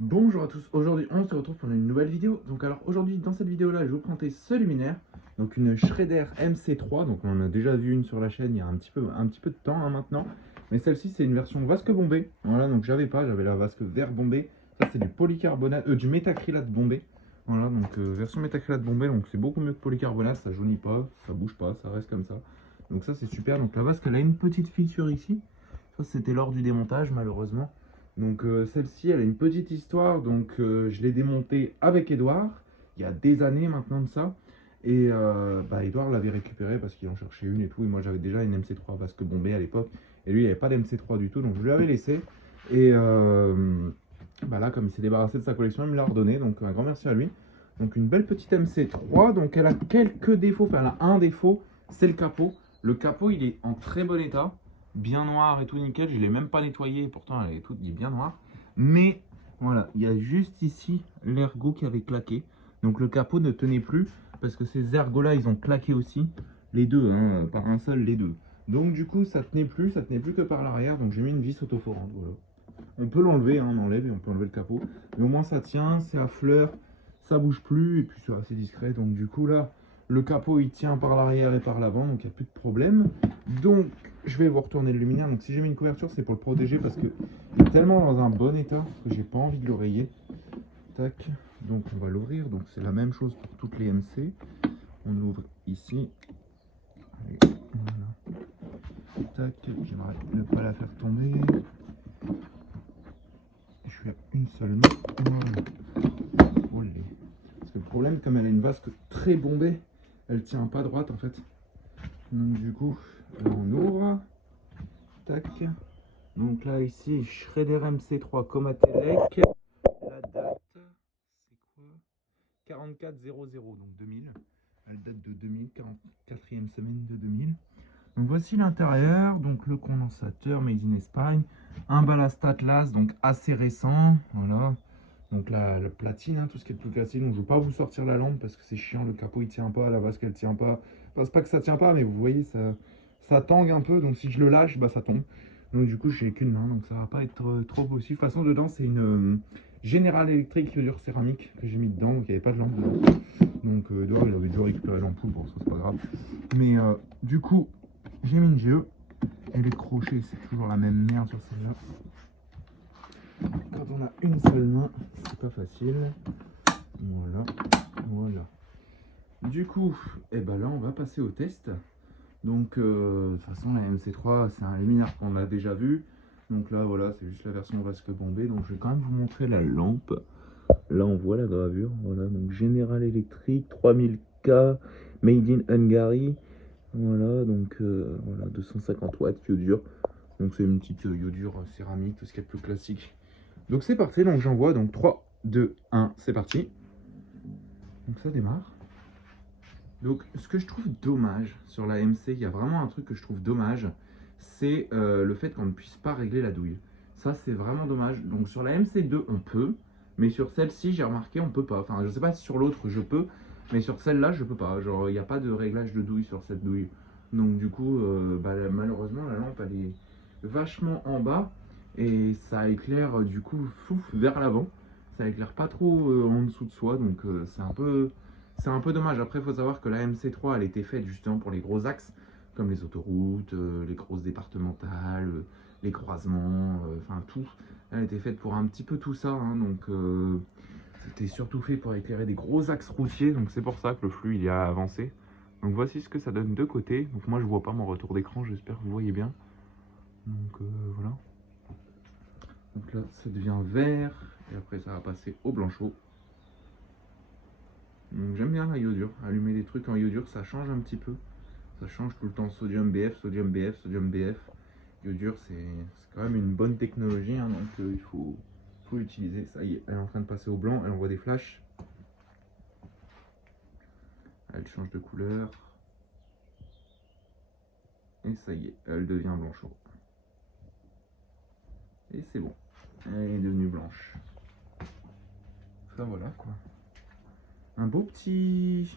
Bonjour à tous, aujourd'hui on se retrouve pour une nouvelle vidéo. Donc alors aujourd'hui dans cette vidéo là je vais vous présenter ce luminaire. Donc une Schrader MC3, donc on en a déjà vu une sur la chaîne il y a un petit peu de temps maintenant. Mais celle-ci c'est une version vasque bombée. Voilà, donc j'avais la vasque vert bombée. Ça c'est du polycarbonate, du métacrylate bombé. Voilà, donc version métacrylate bombée, donc c'est beaucoup mieux que polycarbonate, ça jaunit pas, ça bouge pas, ça reste comme ça. Donc ça c'est super, donc la vasque elle a une petite fissure ici. Ça c'était lors du démontage malheureusement. Donc celle-ci, elle a une petite histoire. Donc je l'ai démontée avec Edouard, il y a des années maintenant de ça. Et Edouard l'avait récupérée parce qu'il en cherchait une et tout. Et moi j'avais déjà une MC3 vasque bombée à l'époque. Et lui il n'avait pas d'MC3 du tout, donc je lui avais laissé. Et là, comme il s'est débarrassé de sa collection, il me l'a redonné. Donc un grand merci à lui. Donc une belle petite MC3. Donc elle a quelques défauts. Enfin, elle a un défaut, c'est le capot. Le capot il est en très bon état, bien noir et tout nickel, je ne l'ai même pas nettoyé, pourtant elle est toute bien noire. Mais voilà, il y a juste ici l'ergot qui avait claqué. Donc le capot ne tenait plus parce que ces ergots là ils ont claqué aussi. Les deux, hein, par un seul, les deux. Donc du coup ça tenait plus que par l'arrière. Donc j'ai mis une vis autoforante, voilà. On peut l'enlever, hein, on enlève et on peut enlever le capot. Mais au moins ça tient, c'est à fleur, ça bouge plus et puis c'est assez discret. Donc du coup là, le capot il tient par l'arrière et par l'avant, donc il n'y a plus de problème. Donc je vais vous retourner le luminaire. Donc si j'ai mis une couverture, c'est pour le protéger parce que il est tellement dans un bon état que j'ai pas envie de le rayer. Tac, donc on va l'ouvrir. Donc c'est la même chose pour toutes les MC. On ouvre ici. Allez, voilà. Tac, j'aimerais ne pas la faire tomber. Je fais une seule main. Voilà. Parce que le problème, comme elle a une vasque très bombée, elle tient pas droite en fait. Donc du coup, là, on ouvre. Tac. Donc là ici, Schrader MC3 Comatelec. La date, c'est quoi? 4400, donc 2000. Elle date de 2000, 44e semaine de 2000. Donc voici l'intérieur, donc le condensateur Made in Espagne, un ballast Atlas, donc assez récent, voilà. Donc la platine, hein, tout ce qui est plus classique. Donc je ne vais pas vous sortir la lampe parce que c'est chiant, le capot il tient pas, la vasque elle tient pas. Enfin, c'est pas que ça tient pas, mais vous voyez, ça tangue un peu, donc si je le lâche, bah ça tombe. Donc du coup j'ai qu'une main, donc ça va pas être trop possible. De toute façon dedans c'est une General Electric iodure céramique que j'ai mis dedans, donc il n'y avait pas de lampe dedans. Donc Edouard il avait dû récupérer l'ampoule, bon ça c'est pas grave. Mais du coup j'ai mis une GE et les crochets c'est toujours la même merde sur celle-là. Quand on a une seule main, c'est pas facile. Voilà, voilà. Du coup, là on va passer au test. Donc de toute façon la MC3 c'est un luminaire qu'on a déjà vu. Donc là voilà, c'est juste la version vasque bombée. Donc je vais quand même vous montrer la lampe. Là on voit la gravure, voilà, donc General Electric 3000K Made in Hungary. Voilà, donc voilà, 250 watts iodure. Donc c'est une petite iodure céramique, tout ce qui est plus classique. Donc c'est parti, donc j'envoie, donc 3, 2, 1, c'est parti. Donc ça démarre. Donc ce que je trouve dommage sur la MC, il y a vraiment un truc que je trouve dommage, c'est le fait qu'on ne puisse pas régler la douille. Ça c'est vraiment dommage. Donc sur la MC2 on peut, mais sur celle-ci j'ai remarqué on peut pas. Enfin je sais pas si sur l'autre je peux, mais sur celle-là je peux pas. Genre il n'y a pas de réglage de douille sur cette douille. Donc du coup malheureusement la lampe elle est vachement en bas et ça éclaire du coup vers l'avant. Ça éclaire pas trop en dessous de soi, donc c'est un peu dommage. Après, il faut savoir que la MC3, elle était faite justement pour les gros axes, comme les autoroutes, les grosses départementales, les croisements, enfin tout. Elle était faite pour un petit peu tout ça, hein, donc c'était surtout fait pour éclairer des gros axes routiers, donc c'est pour ça que le flux il y a avancé. Donc voici ce que ça donne de côté. Donc moi je vois pas mon retour d'écran, j'espère que vous voyez bien. Donc voilà. Donc là ça devient vert, et après ça va passer au blanchot. Donc j'aime bien la iodure, allumer des trucs en iodure ça change un petit peu. Ça change tout le temps, sodium BF, sodium BF, sodium BF. Iodure c'est quand même une bonne technologie, hein, donc il faut l'utiliser. Ça y est, elle est en train de passer au blanc, elle envoie des flashs. Elle change de couleur. Et ça y est, elle devient blanchot. Et c'est bon, elle est devenue blanche. Ça voilà quoi. Un beau petit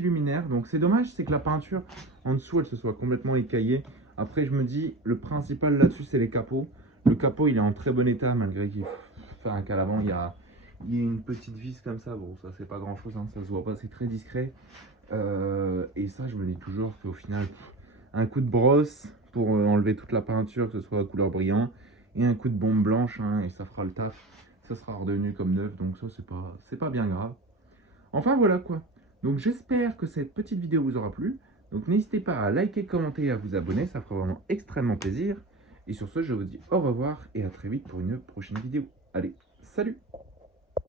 luminaire. Donc c'est dommage, c'est que la peinture en dessous elle se soit complètement écaillée. Après je me dis le principal là-dessus c'est les capots. Le capot il est en très bon état malgré qu'il enfin qu'à l'avant il y a une petite vis comme ça. Bon, ça c'est pas grand chose, hein, ça se voit pas, c'est très discret. Et ça, je me dis toujours qu'au final, un coup de brosse pour enlever toute la peinture, que ce soit à couleur brillant, et un coup de bombe blanche, hein, et ça fera le taf. Ça sera redevenu comme neuf, donc ça c'est pas bien grave. Enfin voilà quoi. Donc j'espère que cette petite vidéo vous aura plu. Donc n'hésitez pas à liker, commenter et à vous abonner, ça fera vraiment extrêmement plaisir. Et sur ce, je vous dis au revoir et à très vite pour une prochaine vidéo. Allez, salut!